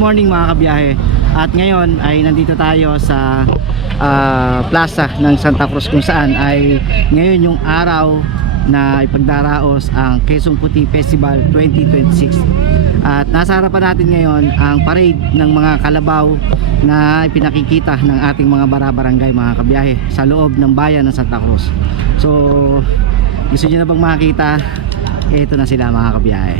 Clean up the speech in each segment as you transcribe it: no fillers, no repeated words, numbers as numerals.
morning mga kabiyahe. At ngayon ay nandito tayo sa plaza ng Santa Cruz, kung saan ay ngayon yung araw na ipagdaraos ang Quezon Puti Festival 2026. At nasa harapan natin ngayon ang parade ng mga kalabaw na ipinakikita ng ating mga barabarangay mga kabiyahe sa loob ng bayan ng Santa Cruz. So gusto nyo na bang makita? Ito na sila mga kabiyahe.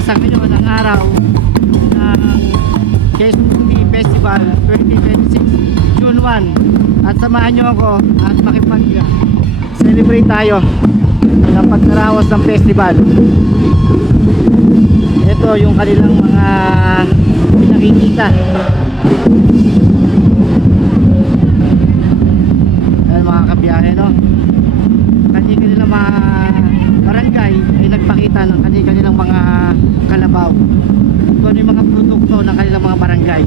Sa ngayon ang araw ng Quezon Puti Festival 2026 June 1, at samahan nyo ako at makipag-celebrate tayo ng pagdaraos ng festival. Ito yung kanilang mga pinakikita. Ayan mga kabiyahe, no? Kanilang mga barangay ay nagpakita ng kanilang mga kalabaw kung ano yung mga produkto ng kanilang mga barangay.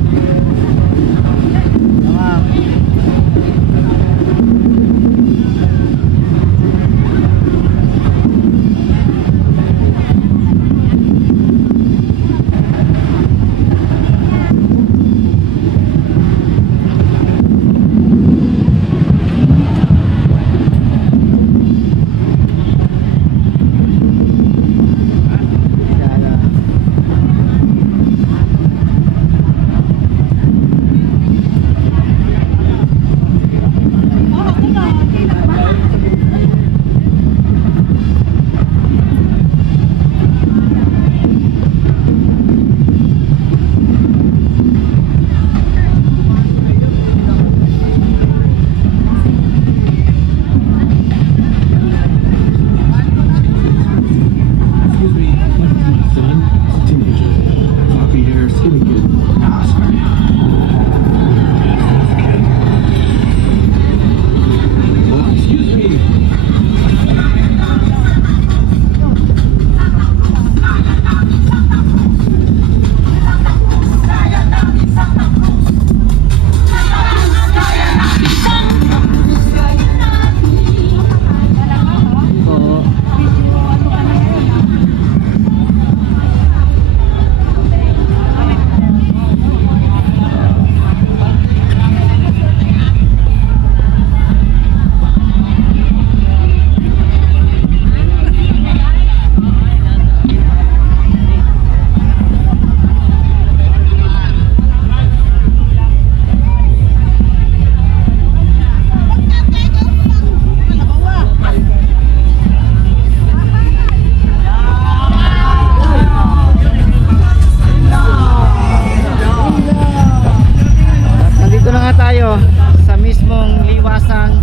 Sa mismong liwasang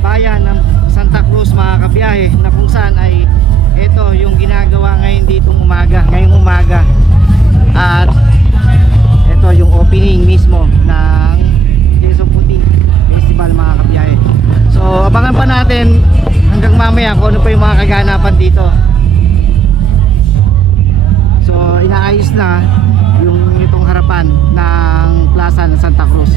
bayan ng Santa Cruz mga kabiyahe, na kung saan ay ito yung ginagawa ngayon ditong ngayong umaga, at ito yung opening mismo ng Quezon Puti Festival mga kabiyahe. So abangan pa natin hanggang mamaya kung ano pa yung mga kaganapan dito. So inaayos na yung itong harapan ng plaza ng Santa Cruz.